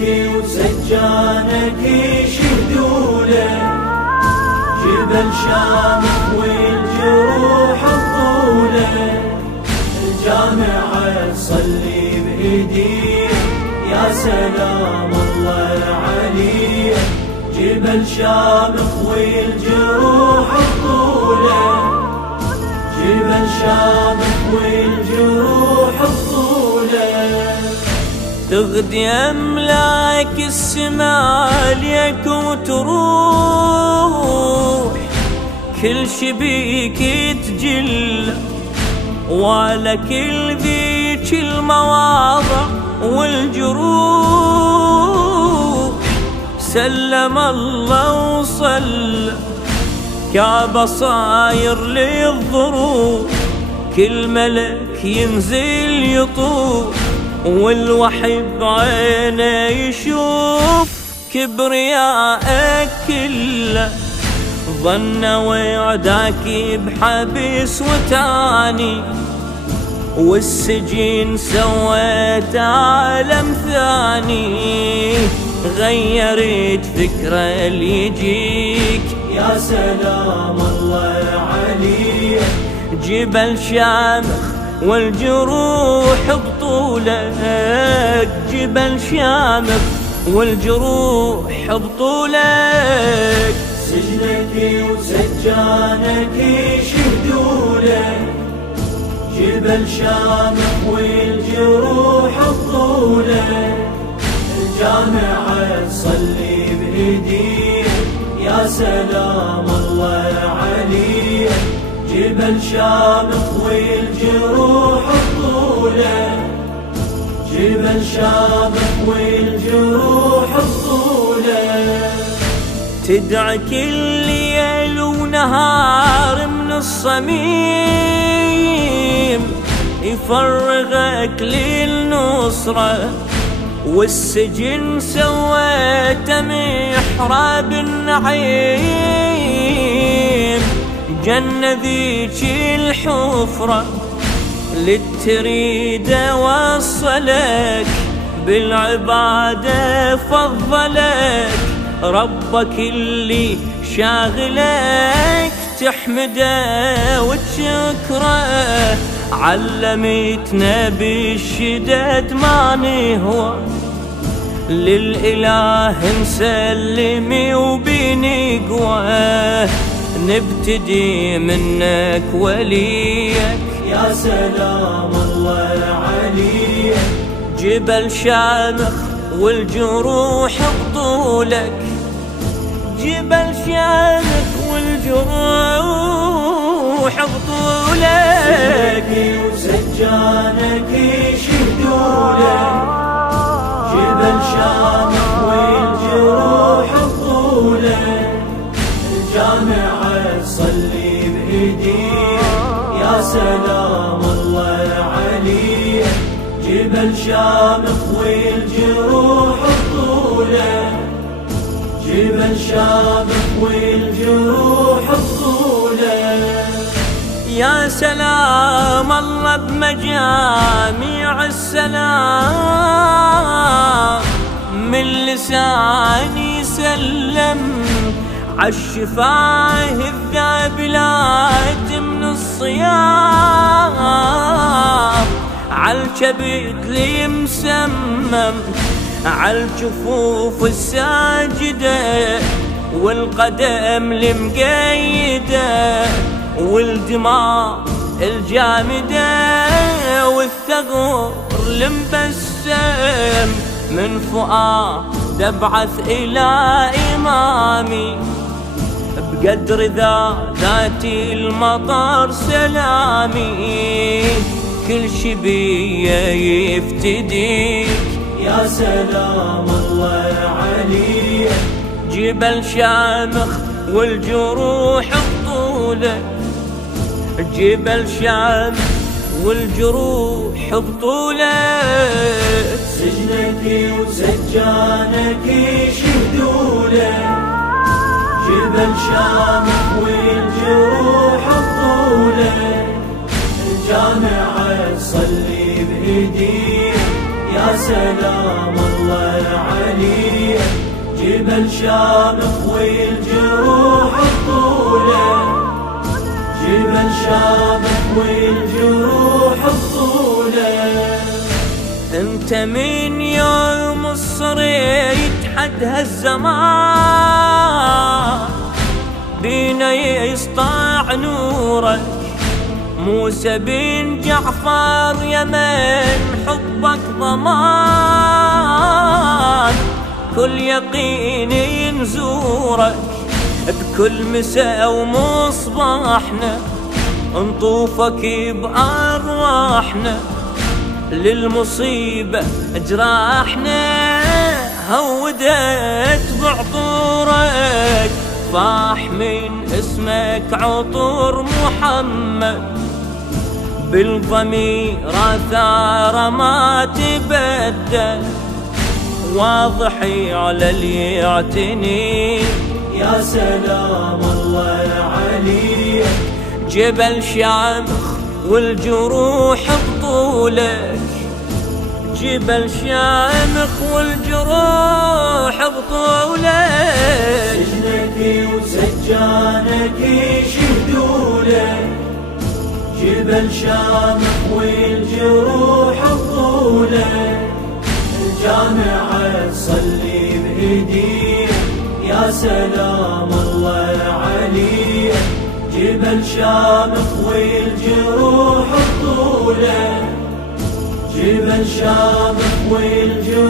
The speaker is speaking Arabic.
سجنك وسجانك يشهدوا له، جبل شامخ والجروح الطولة، الجامعة تصلي بإيديه يا سلام الله عليه، جبل شامخ والجروح الطولة، جبل شامخ والجروح الطولة. تغدي أملاك السما عليك وتروح، كل شبيك يتجلى وعلى كل ذيك المواضع والجروح، سلم الله وصلى كعبة صاير للظروف، كل ملك ينزل يطوف والوحي بعينه يشوف، كبرياءك كله ظن وعدك بحبس وتاني، والسجين سويت عالم ثاني، غيرت فكرة اللي يجيك يا سلام الله عليك، جبل شامخ والجروح بطولك، جبل شامخ والجروح بطولك. سجنك وسجانك يشهدوا له، جبل شامخ والجروح الطولة، الجامعة تصلي بإيديه يا سلام الله عليه، جبل شامخ والجروح الطولة، جبل شامخ والجروح الطولة. تدعى كل ليل ونهار من الصميم يفرغك للنصرة، والسجن سويت محراب النعيم، جنة ذيك الحفرة للتريد وصلك، بالعبادة فضلك ربك اللي شاغلك، تحمده وتشكره، علمتنا بالشدد ما نهوى، للإله نسلم وبنقوى، نبتدي منك وليك يا سلام الله عليك، جبل شامخ والجروح بطولك، جبل شامخ والجروح بطولك. سجنك وسجانك يشهدوا له، جبل شامخ والجروح الطولة، الجامعة تصلي بإيديه يا سلام الله عليه، جبل شامخ والجروح الطولة، جبل شامخ والجروح الطولة. يا سلام الله بمجاميع السلام، من لساني سلم عالشفاه الذابلات من الصيام، عالكبد لي مسمم عالجفوف الساجدة، والقدم المقيدة، والدماء الجامدة، والثغر المبسم، من فؤاد ابعث إلى إمامي، بقدر ذات المطر سلامي، كل شبيه يفتديك يا سلام الله عليك، جبل شامخ والجروح بطولك، جبل شامخ والجروح بطولك. سجنك وسجانك يشهدوا له، جبل شامخ والجروح الطولة، الجامعة تصلي بإيديه يا سلام الله الله عليه، جبل شامخ والجروح الطولة، جبل شامخ والجروح الطولة. انت من يوم الصريت حد هالزمان بينا يسطع نورك، موسى بن جعفر يمن حبك ضمان، كل يقين ينزورك بكل مساء ومصباحنا، نطوفك بأرواحنا للمصيبة جراحنا، هودت بعطورك فاح من اسمك عطور محمد، بالضمير آثار ما تبدل، واضح على اللي يعتني. يا سلام الله عليك، جبل شامخ والجروح بطولك، جبل شامخ والجروح بطولك. سجنك وسجانك يشهدوا لك، جبل شامخ والجروح بطولك، الجامعة تصلي بإيديك. يا سلام الله عليك، جبل شامخ والجروح الطولة، جبل شامخ والجروح